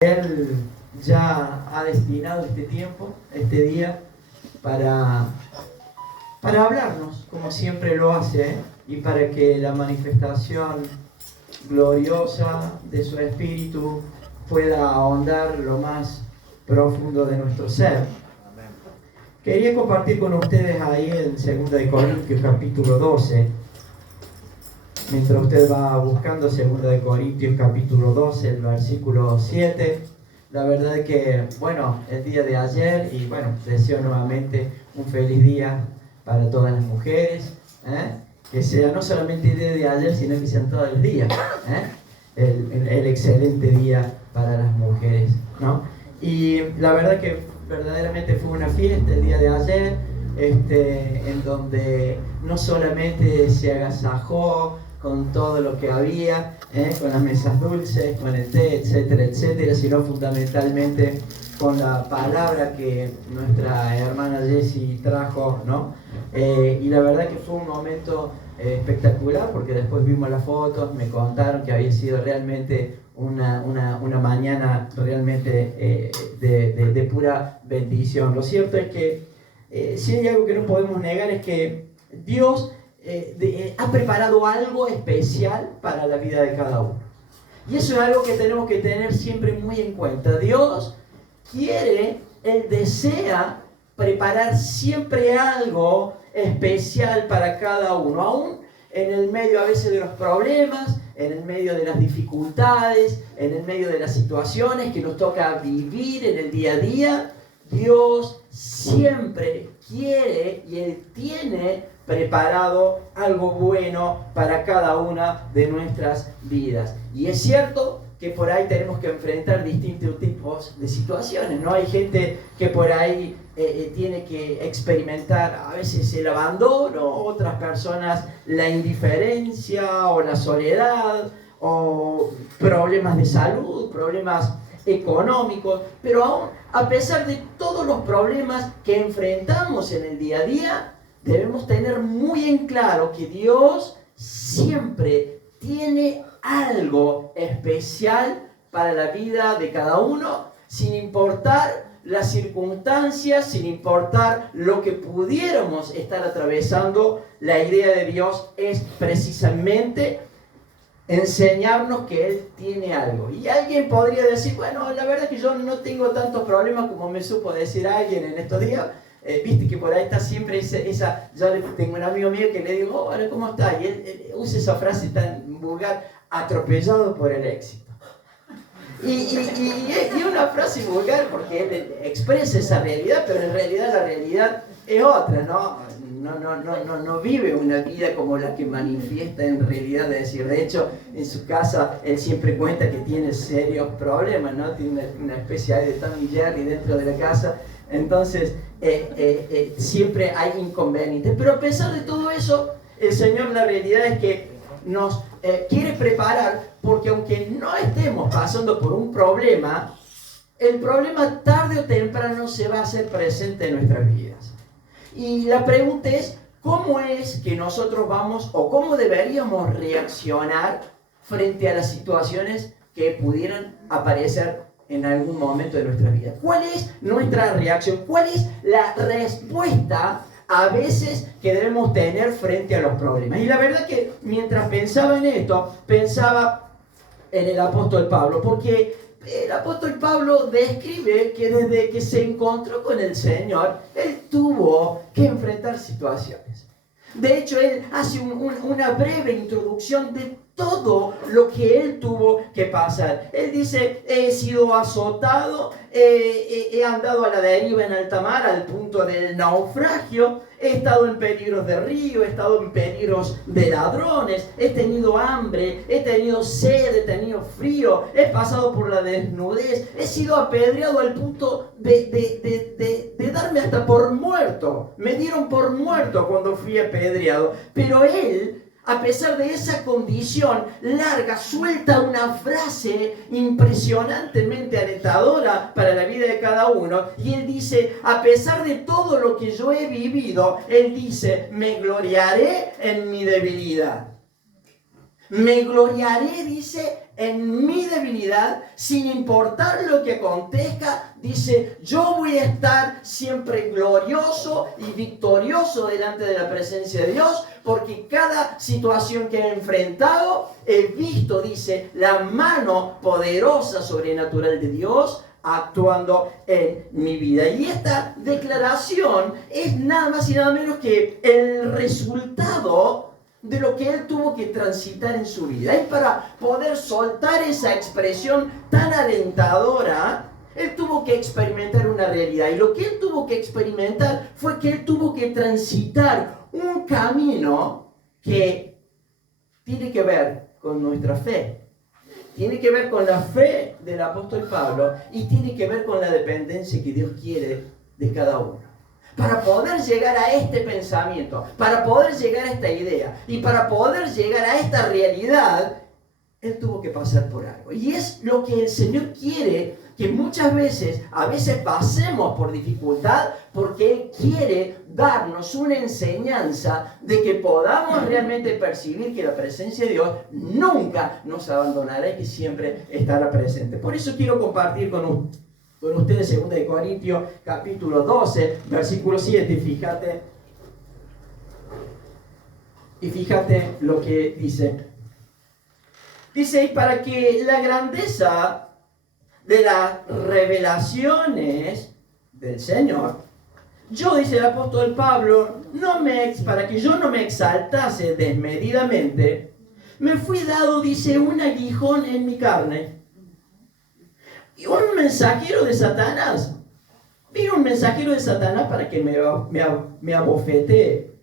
Él ya ha destinado este tiempo, este día, para hablarnos, como siempre lo hace, y para que la manifestación gloriosa de su Espíritu pueda ahondar lo más profundo de nuestro ser. Quería compartir con ustedes ahí en 2 de Corintios capítulo 12. Mientras usted va buscando 2 de Corintios capítulo 12, el versículo 7, la verdad es que, bueno, el día de ayer, y bueno, deseo nuevamente un feliz día para todas las mujeres, que sea no solamente el día de ayer, sino que sean todos los días, el excelente día para las mujeres, ¿no? Y la verdad que verdaderamente fue una fiesta el día de ayer, en donde no solamente se agasajó con todo lo que había, con las mesas dulces, con el té, etcétera, etcétera, sino fundamentalmente con la palabra que nuestra hermana Jessie trajo, ¿no? Y la verdad que fue un momento espectacular, porque después vimos las fotos, me contaron que había sido realmente una mañana realmente de pura bendición. Lo cierto es que si hay algo que no podemos negar es que Dios ha preparado algo especial para la vida de cada uno. Y eso es algo que tenemos que tener siempre muy en cuenta. Dios quiere, Él desea preparar siempre algo especial para cada uno, aún en el medio a veces de los problemas, en el medio de las dificultades, en el medio de las situaciones que nos toca vivir en el día a día. Dios siempre quiere y Él tiene preparado algo bueno para cada una de nuestras vidas. Y es cierto que por ahí tenemos que enfrentar distintos tipos de situaciones, ¿no? Hay gente que por ahí tiene que experimentar a veces el abandono, otras personas la indiferencia o la soledad, o problemas de salud, problemas económicos, pero aún a pesar de todos los problemas que enfrentamos en el día a día, debemos tener muy en claro que Dios siempre tiene algo especial para la vida de cada uno, sin importar las circunstancias, sin importar lo que pudiéramos estar atravesando. La idea de Dios es precisamente enseñarnos que Él tiene algo. Y alguien podría decir, bueno, la verdad es que yo no tengo tantos problemas como me supo decir alguien en estos días. Viste que por ahí está siempre esa yo tengo un amigo mío que le digo, hola, ¿cómo está? Y él usa esa frase tan vulgar, atropellado por el éxito. Y es una frase vulgar porque él expresa esa realidad, pero en realidad la realidad es otra, ¿no? No vive una vida como la que manifiesta en realidad. Es decir, de hecho, en su casa él siempre cuenta que tiene serios problemas, ¿no? Tiene una especie de Tom y Jerry dentro de la casa. Entonces, siempre hay inconvenientes. Pero a pesar de todo eso, el Señor, la realidad es que nos quiere preparar, porque aunque no estemos pasando por un problema, el problema tarde o temprano se va a hacer presente en nuestras vidas. Y la pregunta es, ¿cómo es que nosotros vamos o cómo deberíamos reaccionar frente a las situaciones que pudieran aparecer en algún momento de nuestra vida? ¿Cuál es nuestra reacción? ¿Cuál es la respuesta a veces que debemos tener frente a los problemas? Y la verdad que mientras pensaba en esto, pensaba en el apóstol Pablo, porque el apóstol Pablo describe que desde que se encontró con el Señor, él tuvo que enfrentar situaciones. De hecho, él hace una breve introducción de todo lo que él tuvo que pasar. Él dice, he sido azotado, he andado a la deriva en alta mar al punto del naufragio, he estado en peligros de río, he estado en peligros de ladrones, he tenido hambre, he tenido sed, he tenido frío, he pasado por la desnudez, he sido apedreado al punto de darme hasta por muerto. Me dieron por muerto cuando fui apedreado. Pero él, a pesar de esa condición larga, suelta una frase impresionantemente alentadora para la vida de cada uno. Y él dice, a pesar de todo lo que yo he vivido, él dice, me gloriaré en mi debilidad. Me gloriaré, dice, en mi debilidad, sin importar lo que acontezca. Dice, yo voy a estar siempre glorioso y victorioso delante de la presencia de Dios, porque cada situación que he enfrentado, he visto, dice, la mano poderosa, sobrenatural de Dios actuando en mi vida. Y esta declaración es nada más y nada menos que el resultado de lo que él tuvo que transitar en su vida. Y para poder soltar esa expresión tan alentadora, él tuvo que experimentar una realidad. Y lo que él tuvo que experimentar fue que él tuvo que transitar un camino que tiene que ver con nuestra fe. Tiene que ver con la fe del apóstol Pablo y tiene que ver con la dependencia que Dios quiere de cada uno. Para poder llegar a este pensamiento, para poder llegar a esta idea y para poder llegar a esta realidad, él tuvo que pasar por algo. Y es lo que el Señor quiere que muchas veces, a veces pasemos por dificultad, porque Él quiere darnos una enseñanza de que podamos realmente percibir que la presencia de Dios nunca nos abandonará y que siempre estará presente. Por eso quiero compartir con ustedes 2 de Corintios capítulo 12, versículo 7, y fíjate lo que dice. Dice, y para que la grandeza de las revelaciones del Señor, yo, dice el apóstol Pablo, para que yo no me exaltase desmedidamente, me fui dado, dice, un aguijón en mi carne. Y un mensajero de Satanás. Vino un mensajero de Satanás para que me abofetee,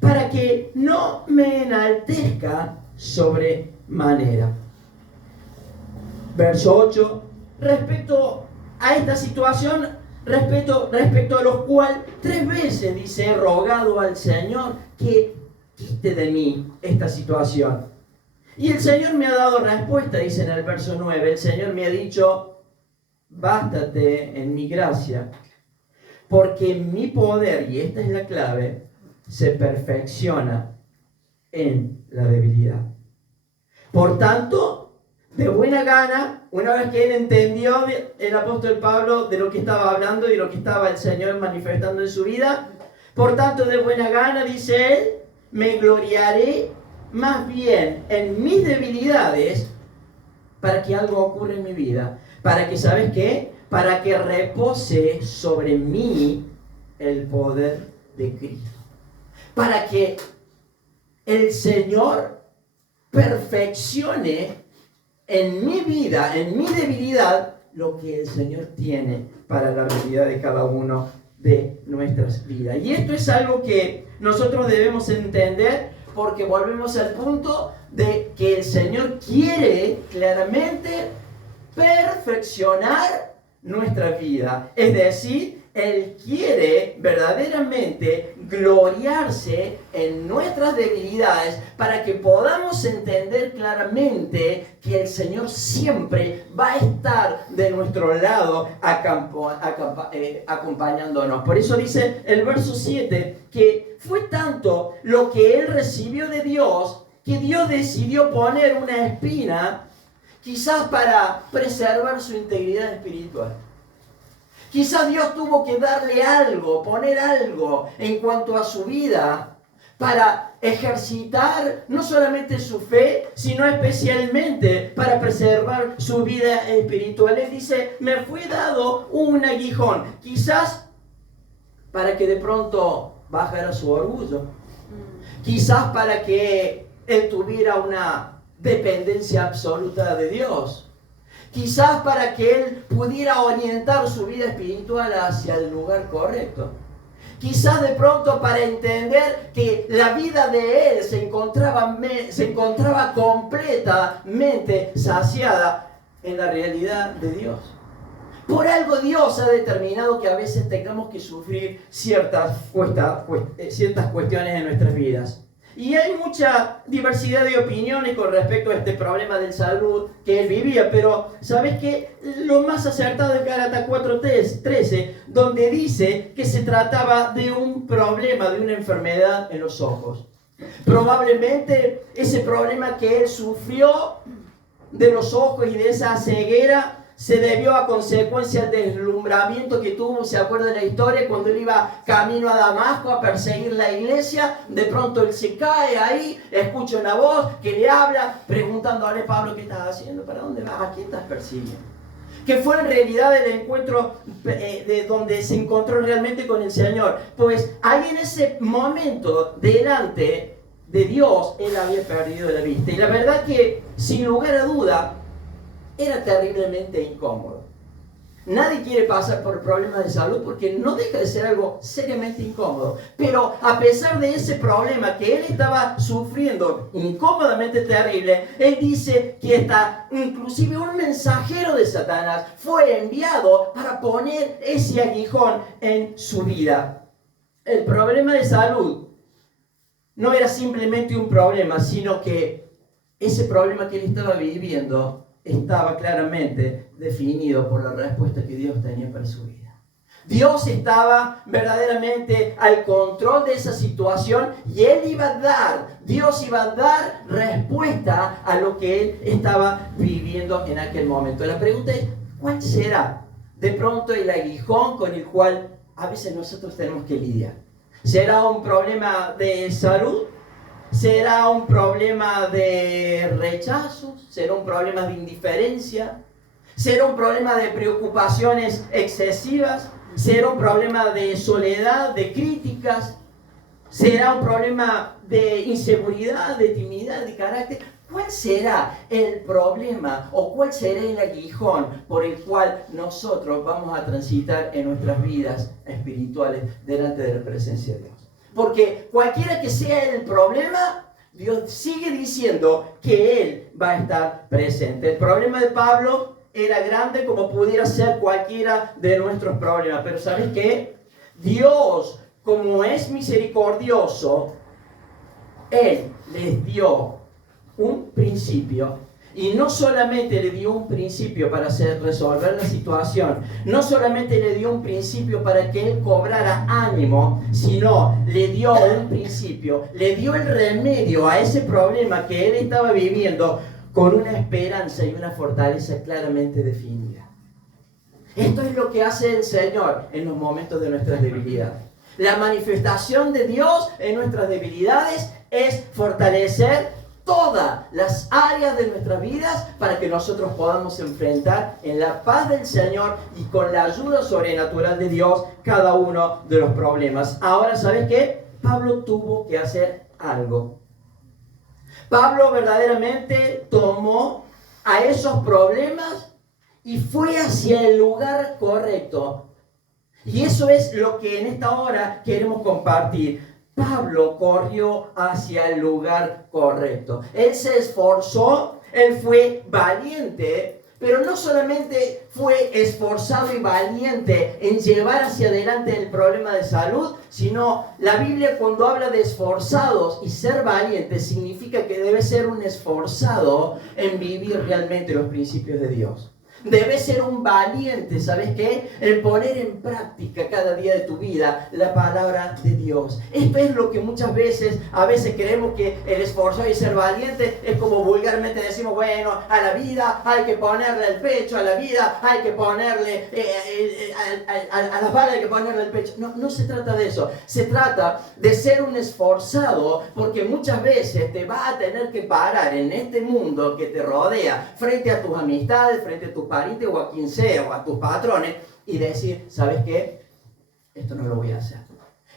para que no me enaltezca sobremanera. Verso 8. Respecto a esta situación, respecto a lo cual 3 veces, dice, he rogado al Señor que quite de mí esta situación. Y el Señor me ha dado respuesta, dice en el verso 9, el Señor me ha dicho, bástate en mi gracia, porque mi poder, y esta es la clave, se perfecciona en la debilidad. Por tanto, de buena gana, una vez que él entendió, el apóstol Pablo, de lo que estaba hablando y de lo que estaba el Señor manifestando en su vida, por tanto, de buena gana, dice él, me gloriaré más bien en mis debilidades para que algo ocurra en mi vida. Para que, ¿sabes qué? Para que repose sobre mí el poder de Cristo. Para que el Señor perfeccione en mi vida, en mi debilidad, lo que el Señor tiene para la realidad de cada uno de nuestras vidas. Y esto es algo que nosotros debemos entender, porque volvemos al punto de que el Señor quiere claramente perfeccionar nuestra vida. Es decir, Él quiere verdaderamente gloriarse en nuestras debilidades para que podamos entender claramente que el Señor siempre va a estar de nuestro lado acompañándonos. Por eso dice el verso 7 que fue tanto lo que Él recibió de Dios que Dios decidió poner una espina, quizás para preservar su integridad espiritual. Quizás Dios tuvo que darle algo, poner algo en cuanto a su vida para ejercitar no solamente su fe, sino especialmente para preservar su vida espiritual. Él dice, me fue dado un aguijón, quizás para que de pronto bajara su orgullo, quizás para que él tuviera una dependencia absoluta de Dios. Quizás para que él pudiera orientar su vida espiritual hacia el lugar correcto. Quizás de pronto para entender que la vida de él se encontraba completamente saciada en la realidad de Dios. Por algo Dios ha determinado que a veces tengamos que sufrir ciertas cuestiones en nuestras vidas. Y hay mucha diversidad de opiniones con respecto a este problema de salud que él vivía, pero ¿sabes qué? Lo más acertado es Gálatas 4:13, donde dice que se trataba de un problema, de una enfermedad en los ojos. Probablemente ese problema que él sufrió de los ojos y de esa ceguera se debió a consecuencia del deslumbramiento que tuvo. ¿Se acuerda de la historia? Cuando él iba camino a Damasco a perseguir la iglesia, de pronto él se cae ahí, escucha una voz que le habla, preguntándole: Pablo, ¿qué estás haciendo? ¿Para dónde vas? ¿A quién estás persiguiendo? Que fue en realidad el encuentro de donde se encontró realmente con el Señor. Pues ahí en ese momento, delante de Dios, él había perdido la vista. Y la verdad que, sin lugar a duda, era terriblemente incómodo. Nadie quiere pasar por problemas de salud porque no deja de ser algo seriamente incómodo. Pero a pesar de ese problema que él estaba sufriendo, incómodamente terrible, él dice que hasta inclusive un mensajero de Satanás fue enviado para poner ese aguijón en su vida. El problema de salud no era simplemente un problema, sino que ese problema que él estaba viviendo estaba claramente definido por la respuesta que Dios tenía para su vida. Dios estaba verdaderamente al control de esa situación y Dios iba a dar respuesta a lo que él estaba viviendo en aquel momento. La pregunta es: ¿cuál será de pronto el aguijón con el cual a veces nosotros tenemos que lidiar? ¿Será un problema de salud? ¿Será un problema de rechazo? ¿Será un problema de indiferencia? ¿Será un problema de preocupaciones excesivas? ¿Será un problema de soledad, de críticas? ¿Será un problema de inseguridad, de timidez, de carácter? ¿Cuál será el problema o cuál será el aguijón por el cual nosotros vamos a transitar en nuestras vidas espirituales delante de la presencia de Dios? Porque cualquiera que sea el problema, Dios sigue diciendo que Él va a estar presente. El problema de Pablo era grande como pudiera ser cualquiera de nuestros problemas. Pero ¿sabes qué? Dios, como es misericordioso, Él les dio un principio. Y no solamente le dio un principio para resolver la situación, no solamente le dio un principio para que él cobrara ánimo, sino le dio un principio, le dio el remedio a ese problema que él estaba viviendo con una esperanza y una fortaleza claramente definida. Esto es lo que hace el Señor en los momentos de nuestras debilidades. La manifestación de Dios en nuestras debilidades es fortalecer todas las áreas de nuestras vidas para que nosotros podamos enfrentar en la paz del Señor y con la ayuda sobrenatural de Dios cada uno de los problemas. Ahora, ¿sabes qué? Pablo tuvo que hacer algo. Pablo verdaderamente tomó a esos problemas y fue hacia el lugar correcto. Y eso es lo que en esta hora queremos compartir. Pablo corrió hacia el lugar correcto. Él se esforzó, él fue valiente, pero no solamente fue esforzado y valiente en llevar hacia adelante el problema de salud, sino la Biblia, cuando habla de esforzados y ser valientes, significa que debe ser un esforzado en vivir realmente los principios de Dios. Debes ser un valiente, ¿sabes qué? En poner en práctica cada día de tu vida la palabra de Dios. Esto es lo que muchas veces, creemos que el esfuerzo y ser valiente es como vulgarmente decimos: bueno, a la vida hay que ponerle el pecho, a la vida hay que ponerle, a las balas hay que ponerle el pecho. No se trata de eso. Se trata de ser un esforzado, porque muchas veces te vas a tener que parar en este mundo que te rodea, frente a tus amistades, frente a tus pariente o a quien sea, o a tus patrones, y decir: ¿sabes qué? Esto no lo voy a hacer.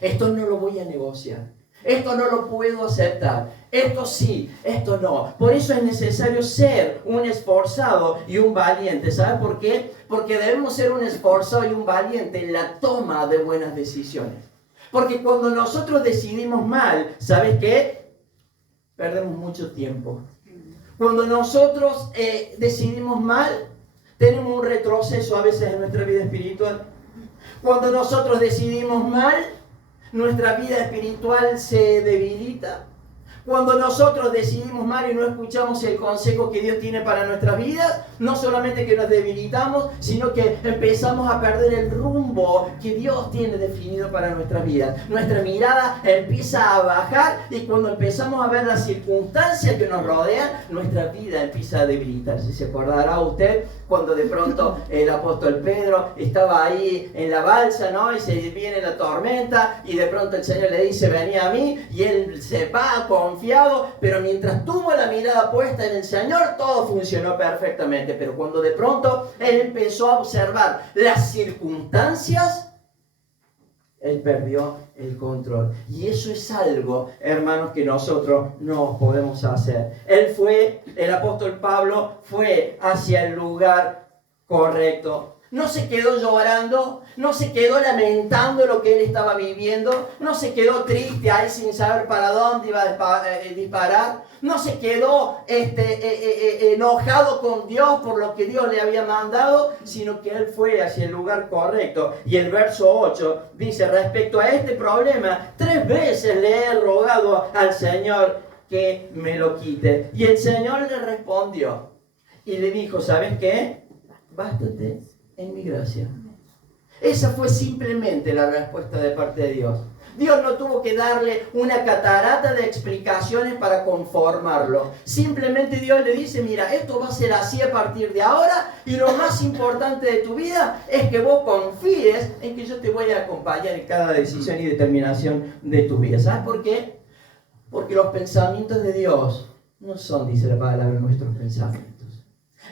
Esto no lo voy a negociar. Esto no lo puedo aceptar. Esto sí, esto no. Por eso es necesario ser un esforzado y un valiente. ¿Sabes por qué? Porque debemos ser un esforzado y un valiente en la toma de buenas decisiones. Porque cuando nosotros decidimos mal, ¿sabes qué? Perdemos mucho tiempo. Cuando nosotros decidimos mal, tenemos un retroceso a veces en nuestra vida espiritual. Cuando nosotros decidimos mal, nuestra vida espiritual se debilita. Cuando nosotros decidimos mal y no escuchamos el consejo que Dios tiene para nuestras vidas, no solamente que nos debilitamos, sino que empezamos a perder el rumbo que Dios tiene definido para nuestras vidas. Nuestra mirada empieza a bajar y cuando empezamos a ver las circunstancias que nos rodean, nuestra vida empieza a debilitarse. ¿Se acordará usted cuando de pronto el apóstol Pedro estaba ahí en la balsa, ¿no? Y se viene la tormenta y de pronto el Señor le dice, vení a mí, y él se va confiado, pero mientras tuvo la mirada puesta en el Señor, todo funcionó perfectamente. Pero cuando de pronto él empezó a observar las circunstancias, él perdió el control. Y eso es algo, hermanos, que nosotros no podemos hacer. El apóstol Pablo fue hacia el lugar correcto. No se quedó llorando, no se quedó lamentando lo que él estaba viviendo, no se quedó triste ahí sin saber para dónde iba a disparar, no se quedó enojado con Dios por lo que Dios le había mandado, sino que él fue hacia el lugar correcto. Y el verso 8 dice, respecto a este problema, 3 veces le he rogado al Señor que me lo quite. Y el Señor le respondió y le dijo, ¿sabes qué? Bástate en mi gracia. Esa fue simplemente la respuesta de parte de Dios. Dios no tuvo que darle una catarata de explicaciones para conformarlo. Simplemente Dios le dice, mira, esto va a ser así a partir de ahora y lo más importante de tu vida es que vos confíes en que yo te voy a acompañar en cada decisión y determinación de tu vida. ¿Sabes por qué? Porque los pensamientos de Dios no son, dice la palabra, nuestros pensamientos.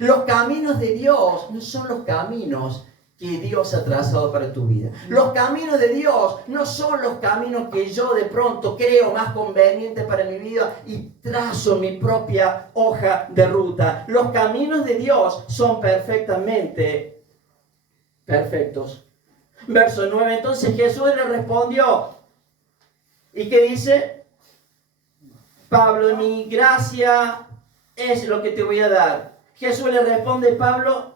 Los caminos de Dios no son los caminos que Dios ha trazado para tu vida. Los caminos de Dios no son los caminos que yo de pronto creo más convenientes para mi vida y trazo mi propia hoja de ruta. Los caminos de Dios son perfectamente perfectos. Verso 9, entonces Jesús le respondió. ¿Y qué dice? Pablo, mi gracia es lo que te voy a dar. Jesús le responde, Pablo,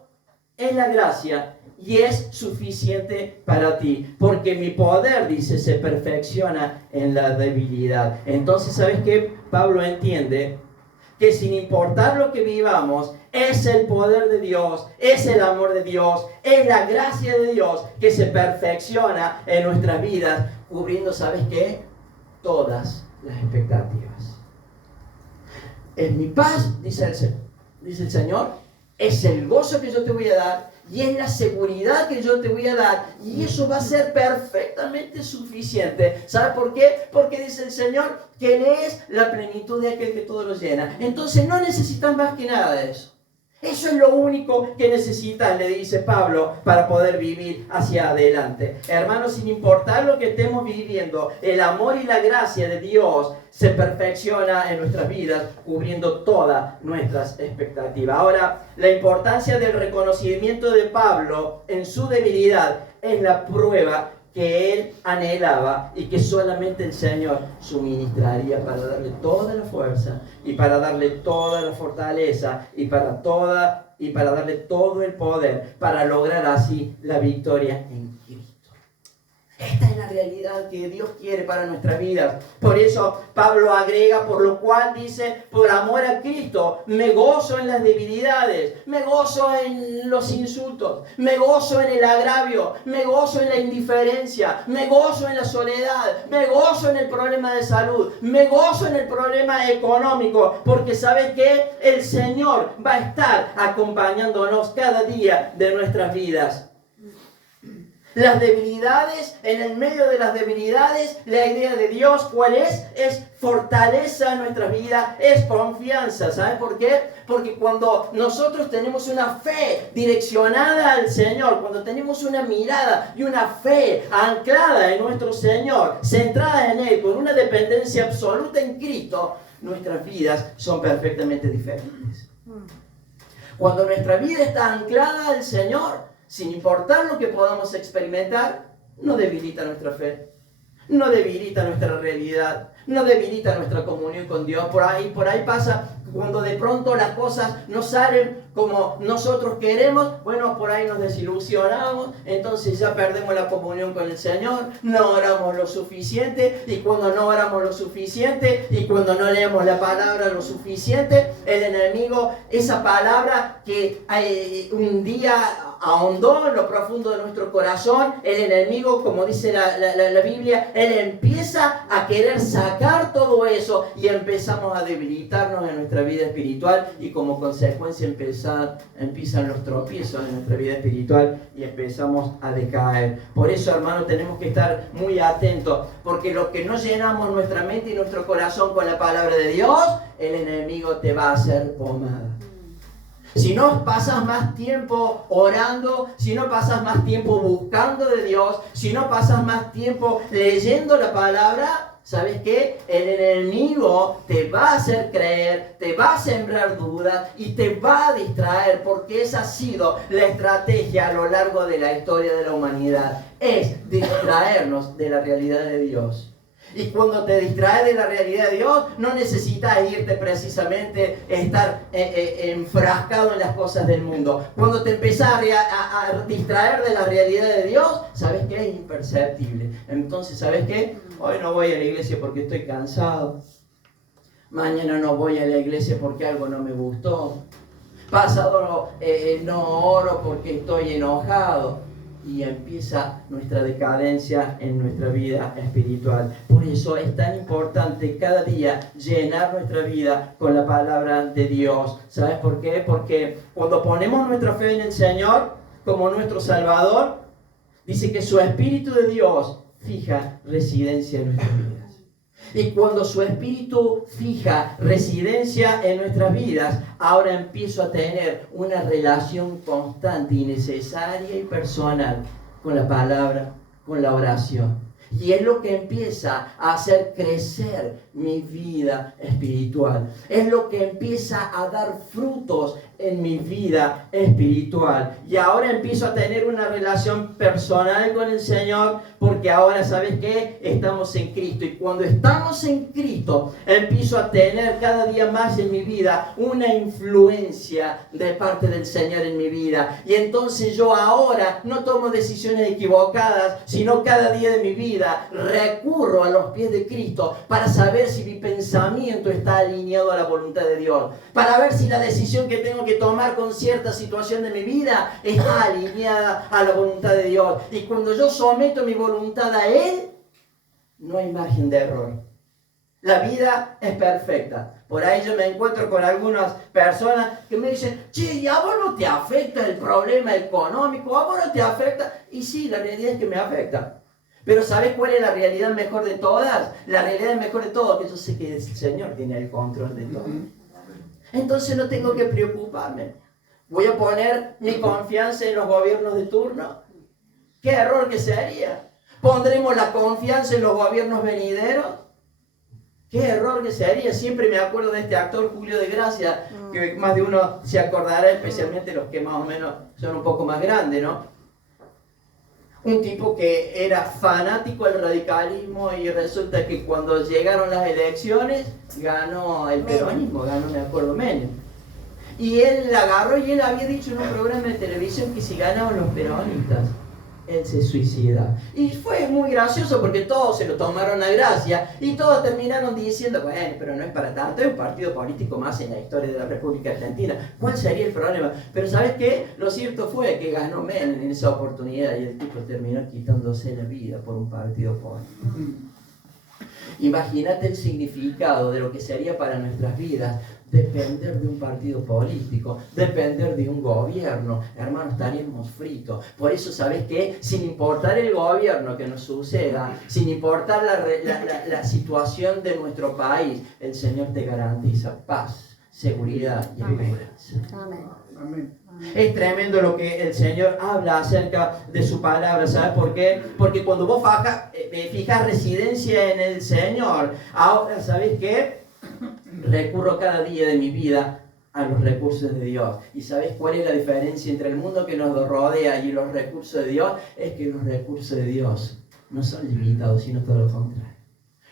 es la gracia y es suficiente para ti, porque mi poder, dice, se perfecciona en la debilidad. Entonces, ¿sabes qué? Pablo entiende que sin importar lo que vivamos, es el poder de Dios, es el amor de Dios, es la gracia de Dios que se perfecciona en nuestras vidas, cubriendo, ¿sabes qué? Todas las expectativas. Es mi paz, dice el Señor, es el gozo que yo te voy a dar y es la seguridad que yo te voy a dar y eso va a ser perfectamente suficiente. ¿Sabe por qué? Porque dice el Señor que Él es la plenitud de aquel que todo lo llena. Entonces no necesitas más que nada de eso. Eso es lo único que necesitas, le dice Pablo, para poder vivir hacia adelante. Hermanos, sin importar lo que estemos viviendo, el amor y la gracia de Dios se perfecciona en nuestras vidas, cubriendo todas nuestras expectativas. Ahora, la importancia del reconocimiento de Pablo en su debilidad es la prueba que él anhelaba y que solamente el Señor suministraría para darle toda la fuerza y para darle toda la fortaleza y para darle todo el poder para lograr así la victoria en Cristo. Esta es la realidad que Dios quiere para nuestras vidas. Por eso Pablo agrega, por lo cual dice, por amor a Cristo, me gozo en las debilidades, me gozo en los insultos, me gozo en el agravio, me gozo en la indiferencia, me gozo en la soledad, me gozo en el problema de salud, me gozo en el problema económico, porque ¿sabes qué? El Señor va a estar acompañándonos cada día de nuestras vidas. Las debilidades, en el medio de las debilidades, la idea de Dios, ¿cuál es? Es fortaleza en nuestra vida, es confianza. ¿Sabes por qué? Porque cuando nosotros tenemos una fe direccionada al Señor, cuando tenemos una mirada y una fe anclada en nuestro Señor, centrada en Él, con una dependencia absoluta en Cristo, nuestras vidas son perfectamente diferentes. Cuando nuestra vida está anclada al Señor, sin importar lo que podamos experimentar, no debilita nuestra fe. no debilita nuestra realidad, no debilita nuestra comunión con Dios. Por ahí pasa cuando de pronto las cosas no salen como nosotros queremos, bueno, por ahí nos desilusionamos, entonces ya perdemos la comunión con el Señor, no oramos lo suficiente, y cuando no oramos lo suficiente, y cuando no leemos la palabra lo suficiente, el enemigo, esa palabra que un día ahondó en lo profundo de nuestro corazón, el enemigo, como dice la Biblia, él empieza a querer sacar todo eso y empezamos a debilitarnos en nuestra vida espiritual, y como consecuencia empiezan los tropiezos en nuestra vida espiritual y empezamos a decaer. Por eso, hermano, tenemos que estar muy atentos, porque lo que no llenamos nuestra mente y nuestro corazón con la palabra de Dios, el enemigo te va a hacer pomada. Si no pasas más tiempo orando, si no pasas más tiempo buscando de Dios, si no pasas más tiempo leyendo la palabra, ¿sabes qué? El enemigo te va a hacer creer, te va a sembrar dudas y te va a distraer, porque esa ha sido la estrategia a lo largo de la historia de la humanidad. Es distraernos de la realidad de Dios. Y cuando te distraes de la realidad de Dios, no necesitas irte precisamente a estar enfrascado en las cosas del mundo. Cuando te empezás a distraer de la realidad de Dios, ¿sabes qué? Es imperceptible. Entonces, ¿sabes qué? Hoy no voy a la iglesia porque estoy cansado. Mañana no voy a la iglesia porque algo no me gustó. Pasado no oro porque estoy enojado. Y empieza nuestra decadencia en nuestra vida espiritual. Por eso es tan importante cada día llenar nuestra vida con la palabra de Dios. ¿Sabes por qué? Porque cuando ponemos nuestra fe en el Señor como nuestro Salvador, dice que su Espíritu de Dios fija residencia en nuestras vidas. Y cuando su Espíritu fija residencia en nuestras vidas, ahora empiezo a tener una relación constante y necesaria y personal con la palabra, con la oración. Y es lo que empieza a hacer crecer mi vida espiritual. Es lo que empieza a dar frutos en mi vida espiritual. Y ahora empiezo a tener una relación personal con el Señor, porque ahora, ¿sabes qué? Estamos en Cristo. Y cuando estamos en Cristo, empiezo a tener cada día más en mi vida una influencia de parte del Señor en mi vida. Y entonces yo ahora no tomo decisiones equivocadas, sino cada día de mi vida recurro a los pies de Cristo para saber si mi pensamiento está alineado a la voluntad de Dios, para ver si la decisión que tengo que tomar con cierta situación de mi vida está alineada a la voluntad de Dios. Y cuando yo someto mi voluntad a Él, no hay margen de error. La vida es perfecta. Por ahí yo me encuentro con algunas personas que me dicen: che, ¿y a vos no te afecta el problema económico? ¿A vos no te afecta? Y sí, la realidad es que me afecta. Pero ¿sabes cuál es la realidad mejor de todas? La realidad mejor de todo, que yo sé que el Señor tiene el control de todo. Entonces no tengo que preocuparme. ¿Voy a poner mi confianza en los gobiernos de turno? ¿Qué error que sería? ¿Pondremos la confianza en los gobiernos venideros? ¿Qué error que sería? Siempre me acuerdo de este actor Julio de Gracia, que más de uno se acordará, especialmente los que más o menos son un poco más grandes, ¿no? Un tipo que era fanático del radicalismo, y resulta que cuando llegaron las elecciones ganó el peronismo, ganó, me acuerdo, Menem. Y él la agarró y él había dicho en un programa de televisión que si ganaban los peronistas, él se suicida. Y fue muy gracioso porque todos se lo tomaron a gracia y todos terminaron diciendo: bueno, pero no es para tanto, es un partido político más en la historia de la República Argentina. ¿Cuál sería el problema? Pero ¿sabes qué? Lo cierto fue que ganó Menem en esa oportunidad y el tipo terminó quitándose la vida por un partido político. Imagínate el significado de lo que sería para nuestras vidas depender de un partido político, depender de un gobierno. Hermano, estaríamos fritos. Por eso, ¿sabes qué? Sin importar el gobierno que nos suceda, sin importar la situación de nuestro país, el Señor te garantiza paz, seguridad y esperanza. Amén. Amén. Es tremendo lo que el Señor habla acerca de su palabra. ¿Sabes por qué? Porque cuando vos fijas residencia en el Señor, ahora, ¿sabes qué? Recurro cada día de mi vida a los recursos de Dios. ¿Y sabes cuál es la diferencia entre el mundo que nos rodea y los recursos de Dios? Es que los recursos de Dios no son limitados, sino todo lo contrario.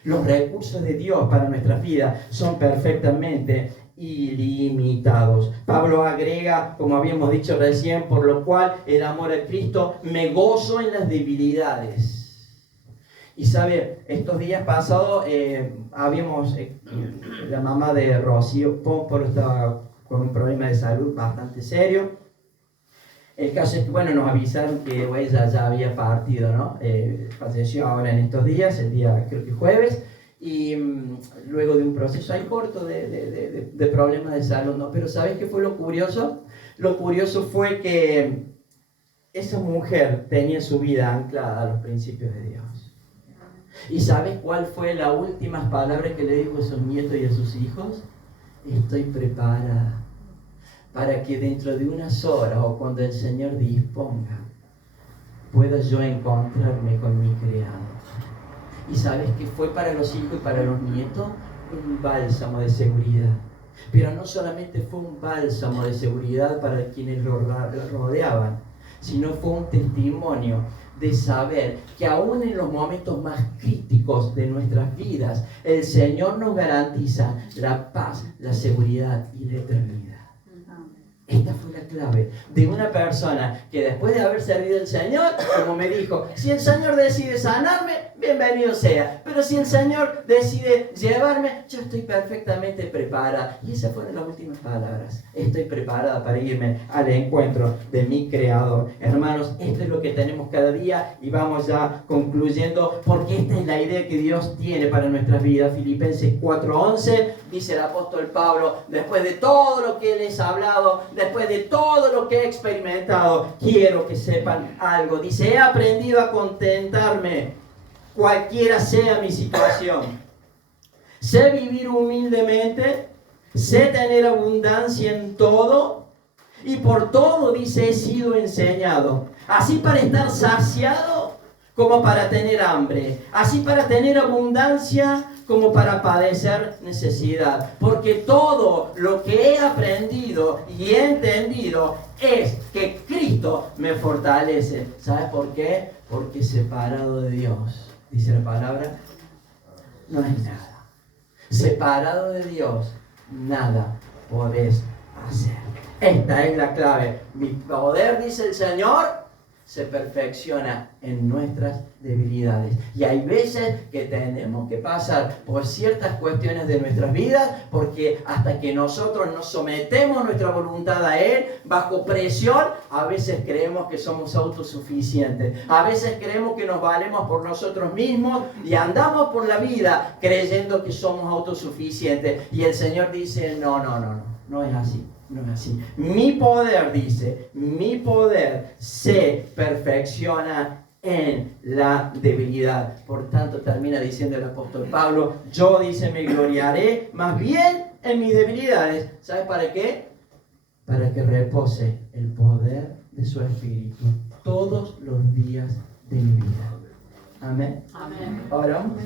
Los recursos de Dios para nuestras vidas son perfectamente ilimitados. Pablo agrega, como habíamos dicho recién, por lo cual el amor a Cristo, me gozo en las debilidades. Y sabe, estos días pasados la mamá de Rocío Pómpolo estaba con un problema de salud bastante serio. El caso es que, bueno, nos avisaron que ella ya había partido, ¿no? Falleció ahora en estos días, el día creo que jueves, y luego de un proceso ahí corto de problemas de salud, ¿no? Pero ¿sabes qué fue lo curioso? Lo curioso fue que esa mujer tenía su vida anclada a los principios de Dios. ¿Y sabes cuál fue la última palabra que le dijo a sus nietos y a sus hijos? Estoy preparada para que dentro de unas horas o cuando el Señor disponga, pueda yo encontrarme con mi Creador. ¿Y sabes qué fue para los hijos y para los nietos? Un bálsamo de seguridad. Pero no solamente fue un bálsamo de seguridad para quienes lo rodeaban, sino fue un testimonio de saber que aún en los momentos más críticos de nuestras vidas, el Señor nos garantiza la paz, la seguridad y la eternidad. Esta fue la clave de una persona que después de haber servido al Señor, como me dijo, si el Señor decide sanarme, bienvenido sea. Pero si el Señor decide llevarme, yo estoy perfectamente preparada. Y esas fueron las últimas palabras. Estoy preparada para irme al encuentro de mi Creador. Hermanos, esto es lo que tenemos cada día y vamos ya concluyendo porque esta es la idea que Dios tiene para nuestras vidas. Filipenses 4:11 dice el apóstol Pablo, después de todo lo que les he hablado, después de todo lo que he experimentado, quiero que sepan algo. Dice, he aprendido a contentarme, cualquiera sea mi situación. Sé vivir humildemente, sé tener abundancia en todo, y por todo, dice, he sido enseñado. Así para estar saciado como para tener hambre, así para tener abundancia como para padecer necesidad. Porque todo lo que he aprendido y he entendido es que Cristo me fortalece. ¿Sabes por qué? Porque separado de Dios, dice la palabra, no es nada. Separado de Dios, nada podés hacer. Esta es la clave. Mi poder, dice el Señor, se perfecciona en nuestras debilidades. Y hay veces que tenemos que pasar por ciertas cuestiones de nuestras vidas, porque hasta que nosotros nos sometemos nuestra voluntad a Él, bajo presión, a veces creemos que somos autosuficientes. A veces creemos que nos valemos por nosotros mismos y andamos por la vida creyendo que somos autosuficientes. Y el Señor dice, no es así. No es así. Mi poder, dice, mi poder se perfecciona en la debilidad. Por tanto, termina diciendo el apóstol Pablo, yo, dice, me gloriaré más bien en mis debilidades. ¿Sabes para qué? Para que repose el poder de su Espíritu todos los días de mi vida. Amén. Amén. Oramos.